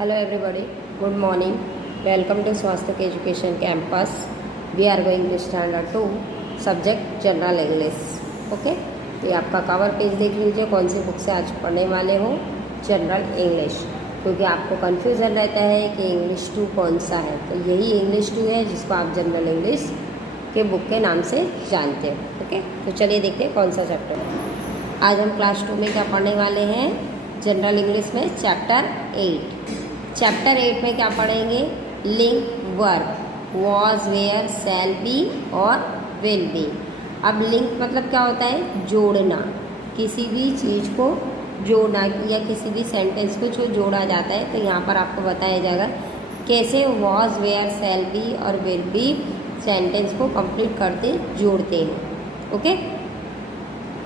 Hello everybody, good morning. Welcome to Swastik Education Campus. We are going to standard 2 subject General English. Okay? तो ये आपका cover page देख लीजिए कौन सी book से आज पढ़ने वाले हो जनरल इंग्लिश, क्योंकि आपको कन्फ्यूज़न रहता है कि इंग्लिश 2 कौन सा है। तो यही इंग्लिश 2 है जिसको आप जनरल इंग्लिश के बुक के नाम से जानते हो। ओके, तो चलिए देखते हैं कौन सा चैप्टर है। आज हम क्लास 2 में क्या पढ़ने वाले हैं, जनरल इंग्लिश में चैप्टर 8। चैप्टर 8 में क्या पढ़ेंगे, link verb, was, were, shall be और विल बी। अब लिंक मतलब क्या होता है, जोड़ना, किसी भी चीज़ को जोड़ना या किसी भी सेंटेंस को जो जोड़ा जाता है। तो यहाँ पर आपको बताया जाएगा कैसे वॉज, वेयर, शैल बी और विल बी सेंटेंस को कंप्लीट करते जोड़ते हैं। ओके,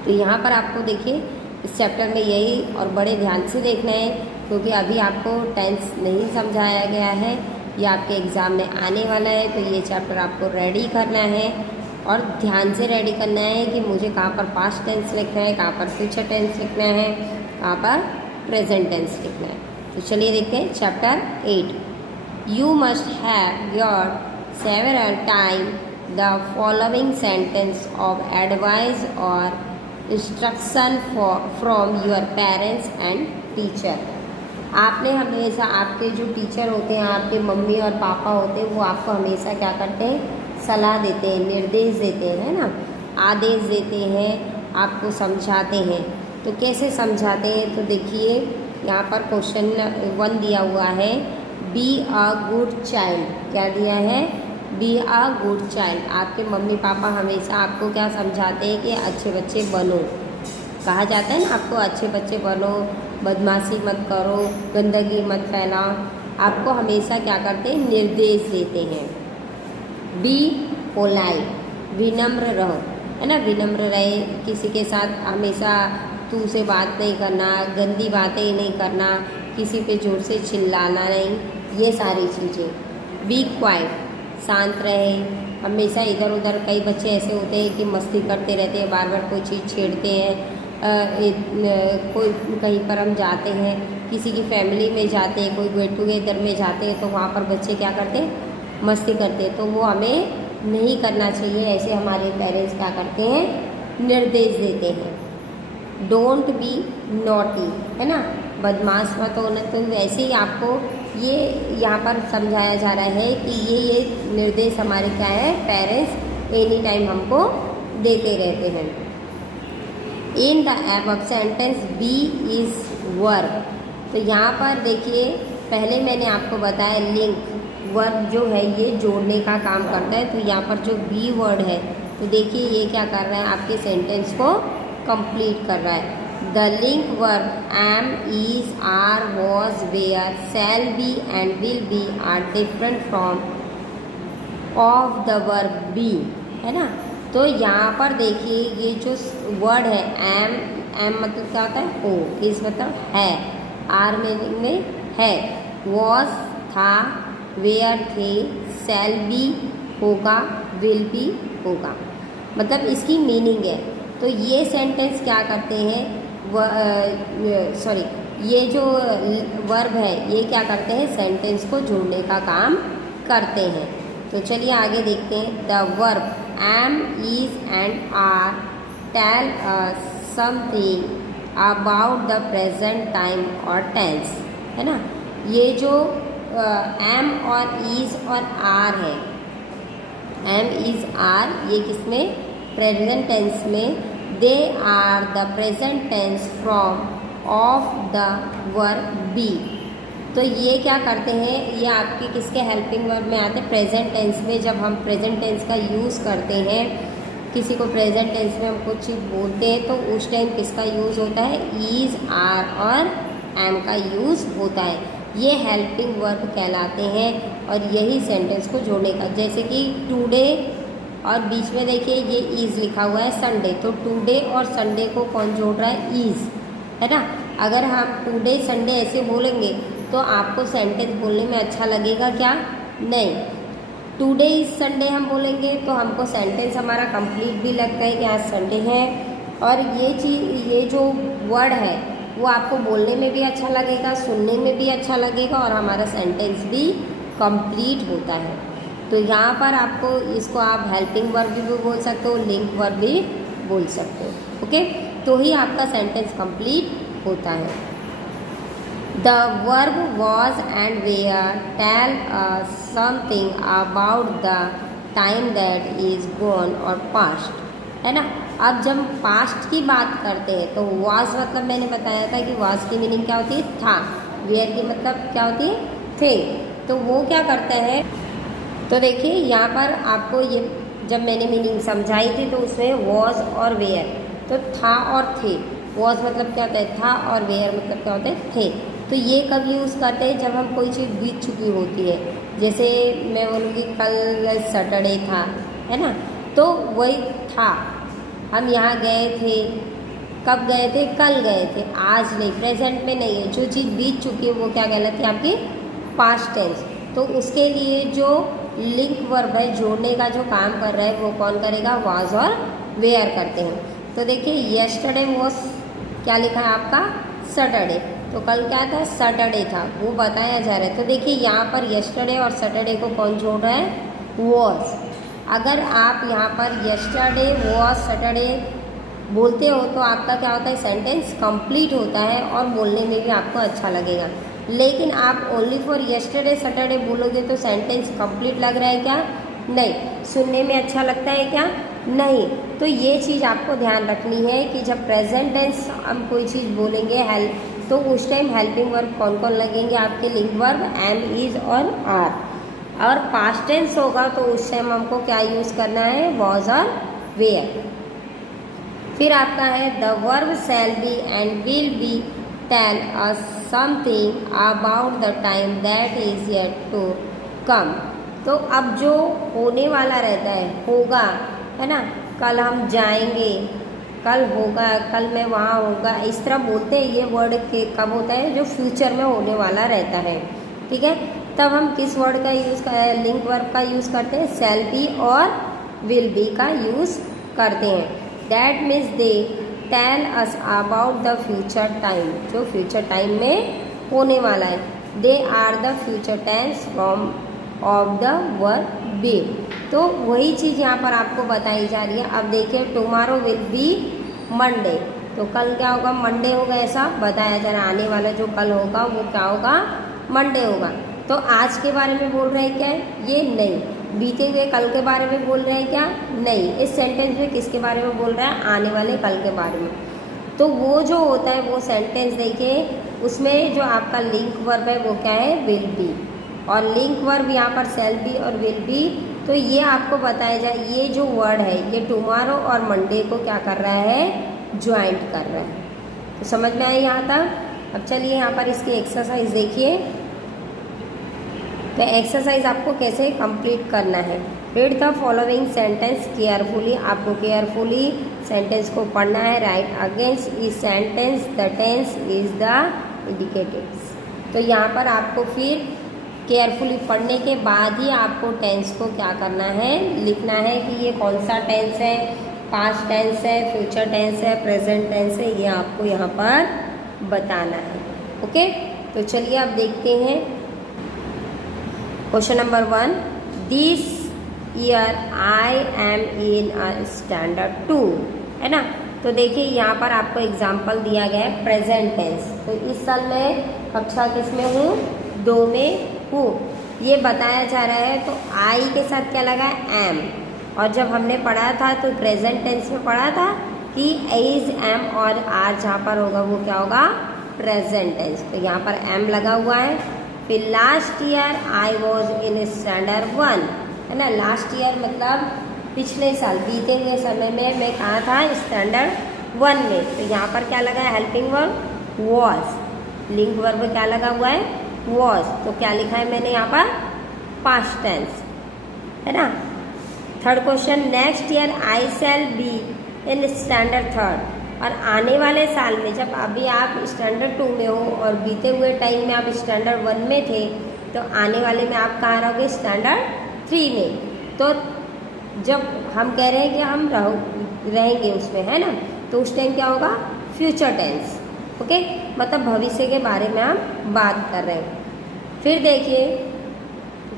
तो यहाँ पर आपको देखिए इस चैप्टर में यही और बड़े ध्यान से देखना है, क्योंकि अभी आपको टेंस नहीं समझाया गया है, ये आपके एग्ज़ाम में आने वाला है। तो ये चैप्टर आपको रेडी करना है और ध्यान से रेडी करना है कि मुझे कहाँ पर पास्ट टेंस लिखना है, कहाँ पर फ्यूचर टेंस लिखना है, कहाँ पर प्रेजेंट टेंस लिखना है। तो चलिए देखते हैं chapter 8। You must have your several time the following sentence of advice और instruction from your parents and teacher. आपने हमेशा, आपके जो टीचर होते हैं, आपके मम्मी और पापा होते हैं, वो आपको हमेशा क्या करते हैं, सलाह देते हैं, निर्देश देते हैं, है ना, आदेश देते हैं, आपको समझाते हैं। तो कैसे समझाते हैं, तो देखिए यहाँ पर क्वेश्चन 1 दिया हुआ है, बी अ गुड चाइल्ड। क्या दिया है, बी अ गुड चाइल्ड। आपके मम्मी पापा हमेशा आपको क्या समझाते हैं कि अच्छे बच्चे बनो। कहा जाता है ना, आपको अच्छे बच्चे बनो, बदमाशी मत करो, गंदगी मत फैलाओ। आपको हमेशा क्या करते हैं, निर्देश देते हैं। बी पोलाइट, विनम्र रहो, है ना, विनम्र रहे, किसी के साथ हमेशा तू से बात नहीं करना, गंदी बातें नहीं करना, किसी पे जोर से चिल्लाना नहीं, ये सारी चीज़ें। बी क्वाइट, शांत रहे, हमेशा इधर उधर, कई बच्चे ऐसे होते हैं कि मस्ती करते रहते हैं, बार बार कोई चीज़ छेड़ते हैं। कोई कहीं पर हम जाते हैं, किसी की फैमिली में जाते हैं, कोई गेट टुगेदर में जाते हैं, तो वहाँ पर बच्चे क्या करते हैं, मस्ती करते हैं। तो वो हमें नहीं करना चाहिए, ऐसे हमारे पेरेंट्स क्या करते हैं, निर्देश देते हैं। डोंट बी नॉटी, है ना, बदमाश मत होना। तो वैसे ही आपको ये यहाँ पर समझाया जा रहा है कि ये निर्देश हमारे क्या है, पेरेंट्स एनी टाइम हमको देते रहते हैं। In the above sentence be is verb. तो यहाँ पर देखिए, पहले मैंने आपको बताया लिंक वर्ब जो है ये जोड़ने का काम करता है। तो यहाँ पर जो बी वर्ड है, तो देखिए ये क्या कर रहा है, आपके सेंटेंस को कंप्लीट कर रहा है। The link verb am, is, are, was, were, shall be and will be are different from of the verb be, है ना। तो यहाँ पर देखिए ये जो वर्ड है एम, एम मतलब क्या होता है, हो, इस मतलब है, आर मीनिंग में है, वॉज था, वेयर थे, शैल बी होगा, विल बी होगा, मतलब इसकी मीनिंग है। तो ये सेंटेंस क्या करते हैं, ये जो वर्ब है ये क्या करते हैं, सेंटेंस को जोड़ने का काम करते हैं। तो चलिए आगे देखते हैं। The verb am, is and are tell something about the present time और टेंस, है ना। ये जो एम और इज और आर है, एम, इज, आर, ये किसमें, प्रेजेंट टेंस में। They are the present tense from of the verb be. तो ये क्या करते हैं, ये आपके किसके हेल्पिंग वर्ब में आते हैं, प्रेजेंट टेंस में। जब हम प्रेजेंट टेंस का यूज़ करते हैं, किसी को प्रेजेंट टेंस में हम कुछ बोलते हैं, तो उस टाइम किसका यूज़ होता है, इज, आर और एम का यूज़ होता है। ये हेल्पिंग वर्ब कहलाते हैं और यही सेंटेंस को जोड़ने का, जैसे कि टुडे और बीच में देखिए ये इज़ लिखा हुआ है संडे, तो टुडे और संडे को कौन जोड़ रहा है, इज़, है ना। अगर हम टुडे संडे ऐसे बोलेंगे तो आपको सेंटेंस बोलने में अच्छा लगेगा क्या, नहीं। टुडे इज संडे हम बोलेंगे तो हमको सेंटेंस हमारा कंप्लीट भी लगता है कि आज संडे है। और ये चीज़, ये जो वर्ड है वो आपको बोलने में भी अच्छा लगेगा, सुनने में भी अच्छा लगेगा और हमारा सेंटेंस भी कंप्लीट होता है। तो यहाँ पर आपको इसको आप हेल्पिंग वर्ब भी बोल सकते हो, लिंक वर्ब भी बोल सकते हो। ओके, तो ही आपका सेंटेंस कंप्लीट होता है। The verb was and were tell something about the time that is gone और पास्ट, है ना। अब जब पास्ट की बात करते हैं तो वॉज मतलब मैंने बताया था कि वॉज की मीनिंग क्या होती है, था। वेयर की मतलब क्या होती है, थे। तो वो क्या करते हैं, तो देखिए यहाँ पर आपको ये जब मैंने मीनिंग समझाई थी तो उसमें वॉज और वेयर, तो था और थे। वॉज मतलब क्या होता है, था, और वेयर मतलब क्या होता है, थे। तो ये कब यूज़ करते हैं, जब हम कोई चीज़ बीत चुकी होती है। जैसे मैं बोलूँगी कल सैटरडे था, है ना, तो वही था। हम यहाँ गए थे, कब गए थे, कल गए थे, आज नहीं, प्रेजेंट में नहीं है। जो चीज़ बीत चुकी है वो क्या कहलाती है, आपकी पास्ट टेंस। तो उसके लिए जो लिंक वर्ब है, जोड़ने का जो काम कर रहा है, वो कौन करेगा, वॉज और वेयर करते हैं। तो देखिए येस्टरडे वॉज क्या लिखा है आपका, सैटरडे, तो कल क्या था, सैटरडे था, वो बताया जा रहा है। तो देखिए यहाँ पर येस्टरडे और सैटरडे को कौन जोड़ रहा है, वॉज। अगर आप यहाँ पर येस्टरडे वॉज सैटरडे बोलते हो तो आपका क्या होता है, सेंटेंस कंप्लीट होता है और बोलने में भी आपको अच्छा लगेगा। लेकिन आप ओनली फॉर येस्टरडे सैटरडे बोलोगे तो सेंटेंस कंप्लीट लग रहा है क्या, नहीं। सुनने में अच्छा लगता है क्या, नहीं। तो ये चीज़ आपको ध्यान रखनी है कि जब प्रेजेंट टेंस हम कोई चीज़ बोलेंगे हेल्प, तो उस टाइम हेल्पिंग वर्ब कौन कौन लगेंगे आपके, लिंक वर्ब एम, इज और आर। और पास्ट टेंस होगा तो उस टाइम हमको क्या यूज़ करना है, वॉज और वेयर। फिर आपका है the verb shall be and will be tell us something about the time that is yet to come. तो अब जो होने वाला रहता है, होगा, है ना, कल हम जाएंगे, कल होगा, कल मैं वहाँ होगा, इस तरह बोलते हैं। ये वर्ड के कब होता है, जो फ्यूचर में होने वाला रहता है, ठीक है। तब हम किस वर्ड का यूज़ कर, लिंक वर्ब का यूज़ करते हैं, शैल बी और विल बी का यूज़ करते हैं। That means they tell us about the future time, जो फ्यूचर टाइम में होने वाला है। They are the future tense form of the verb be. तो वही चीज़ यहाँ पर आपको बताई जा रही है। अब देखिए टुमारो विल बी मंडे, तो कल क्या होगा, मंडे होगा, ऐसा बताया जा रहा है। आने वाला जो कल होगा वो क्या होगा, मंडे होगा। तो आज के बारे में बोल रहे हैं क्या, ये नहीं। बीते हुए कल के बारे में बोल रहे हैं क्या, नहीं। इस सेंटेंस में किसके बारे में बोल रहा है, आने वाले कल के बारे में। तो वो जो होता है वो सेंटेंस देखिए, उसमें जो आपका लिंक वर्ब है वो क्या है, विल बी। और लिंक वर्ब यहाँ पर शैल बी और विल बी। तो ये आपको बताया जाए, ये जो वर्ड है ये टुमारो और मंडे को क्या कर रहा है, ज्वाइंट कर रहा है। तो समझ में आए यहाँ तक। अब चलिए यहाँ पर इसकी एक्सरसाइज देखिए। तो एक्सरसाइज आपको कैसे कंप्लीट करना है, read the following sentence carefully. आपको केयरफुली सेंटेंस को पढ़ना है। राइट अगेंस्ट इस sentence the tense is the indicated. तो यहाँ पर आपको फिर केयरफुली पढ़ने के बाद ही आपको टेंस को क्या करना है, लिखना है कि ये कौन सा टेंस है, पास्ट टेंस है, फ्यूचर टेंस है, प्रेजेंट टेंस है, ये आपको यहाँ पर बताना है। ओके, तो चलिए अब देखते हैं question number 1। This year I am in a standard 2, है ना। तो देखिए यहाँ पर आपको एग्जाम्पल दिया गया है प्रेजेंट टेंस। तो इस साल मैं कक्षा किस में हूँ, 2 में हूँ, ये बताया जा रहा है। तो आई के साथ क्या लगा, एम। और जब हमने पढ़ा था तो प्रेजेंट टेंस में पढ़ा था कि इज, एम और आर जहाँ पर होगा वो क्या होगा, प्रेजेंट टेंस। तो यहाँ पर एम लगा हुआ है। फिर last year I was in standard 1, है ना। लास्ट ईयर मतलब पिछले साल, बीते हुए समय में मैं कहाँ था, स्टैंडर्ड 1 में। तो यहाँ पर क्या लगा है, helping verb was. Link verb क्या लगा हुआ है, वॉज। तो क्या लिखा है मैंने यहाँ पर, पास्ट टेंस, है ना। Third question, next year I shall be in standard 3। और आने वाले साल में, जब अभी आप स्टैंडर्ड 2 में हो और बीते हुए टाइम में आप स्टैंडर्ड 1 में थे, तो आने वाले में आप कहाँ रहोगे, स्टैंडर्ड 3 में। तो जब हम कह रहे हैं कि हम रहेंगे उसमें, है ना, तो उस टाइम क्या होगा, फ्यूचर टेंस। ओके, मतलब भविष्य के बारे में हम बात कर रहे हैं। फिर देखिए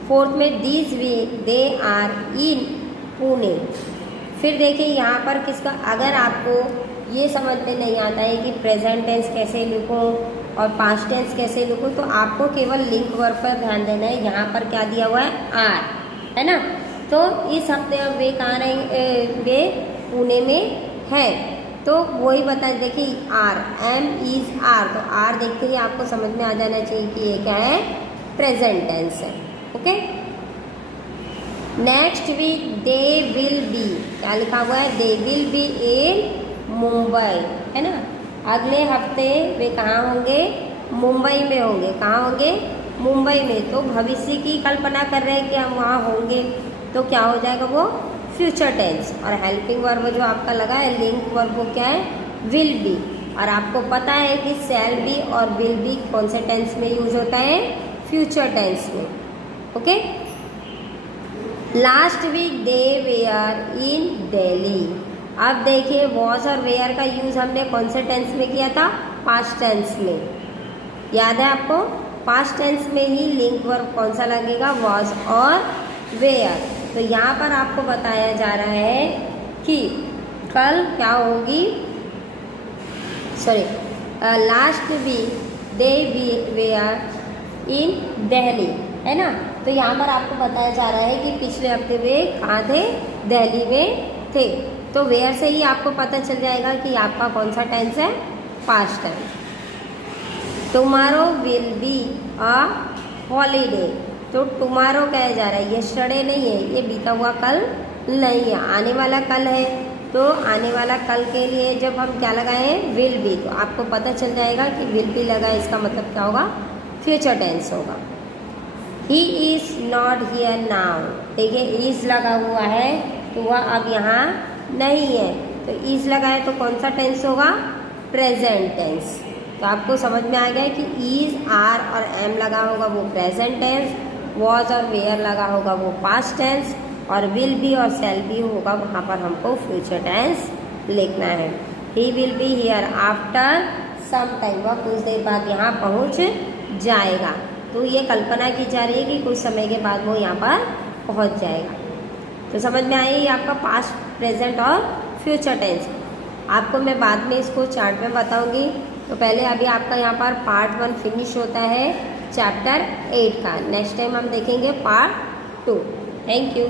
फोर्थ में these way they are in Pune. फिर देखिए यहाँ पर किसका, अगर आपको ये समझ में नहीं आता है कि प्रेजेंट टेंस कैसे लिखूँ और पास्ट टेंस कैसे लिखूँ, तो आपको केवल लिंक वर्ब पर ध्यान देना है। यहाँ पर क्या दिया हुआ है, आर, है ना। तो इस हफ्ते अब वे कहाँ रहे, वे पुणे में है, तो वही बता, देखिए आर, एम इज आर, तो आर देखते ही आपको समझ में आ जाना चाहिए कि ये क्या है, प्रेजेंट टेंस है। Okay, next week they will be, क्या लिखा हुआ है, they will be in Mumbai, है ना। अगले हफ्ते वे कहाँ होंगे, मुंबई में होंगे। कहाँ होंगे, मुंबई में। तो भविष्य की कल्पना कर रहे हैं कि हम वहाँ होंगे, तो क्या हो जाएगा वो फ्यूचर टेंस। और हेल्पिंग वर्ब जो आपका लगा है लिंक वर्ब, वो क्या है, विल बी। और आपको पता है कि शैल बी और विल बी कौन से टेंस में यूज होता है, फ्यूचर टेंस में। Okay, last week they were in Delhi. अब देखिए वॉज और वेयर का यूज हमने कौन से टेंस में किया था, पास्ट टेंस में। याद है आपको, पास्ट टेंस में ही लिंक वर्ब कौन सा लगेगा, वॉज और वेयर। तो यहाँ पर आपको बताया जा रहा है कि कल क्या होगी, sorry, last week they were in Delhi, है ना। तो यहाँ पर आपको बताया जा रहा है कि पिछले हफ्ते वे कहाँ थे, दिल्ली में थे। तो वेयर से ही आपको पता चल जाएगा कि आपका कौन सा टेंस है, past tense. Tomorrow will be a holiday, तो टुमारो कहा जा रहा है, यस्टरडे नहीं है, ये बीता हुआ कल नहीं है, आने वाला कल है। तो आने वाला कल के लिए जब हम क्या लगाए, विल बी, तो आपको पता चल जाएगा कि विल बी लगा, इसका मतलब क्या होगा, फ्यूचर टेंस होगा। He is not here now, देखिए इज लगा हुआ है तो वह अब यहाँ नहीं है, तो इज लगा है तो कौन सा टेंस होगा, प्रेजेंट टेंस। तो आपको समझ में आ गया कि इज, आर और एम लगा होगा वो प्रेजेंट टेंस, वॉज और वेयर लगा होगा वो पास्ट टेंस, और विल बी और शैल बी होगा, वहाँ पर हमको फ्यूचर टेंस लिखना है। He will be here after some time, वह कुछ देर बाद यहाँ पहुँच जाएगा। तो ये कल्पना की जा रही है कि कुछ समय के बाद वो यहाँ पर पहुँच जाएगा। तो समझ में आई ये आपका पास्ट, प्रेजेंट और फ्यूचर टेंस। आपको मैं बाद में इसको चार्ट में बताऊंगी। तो पहले अभी आपका यहाँ पर पार्ट 1 फिनिश होता है चैप्टर 8 का। नेक्स्ट टाइम हम देखेंगे पार्ट 2। Thank you.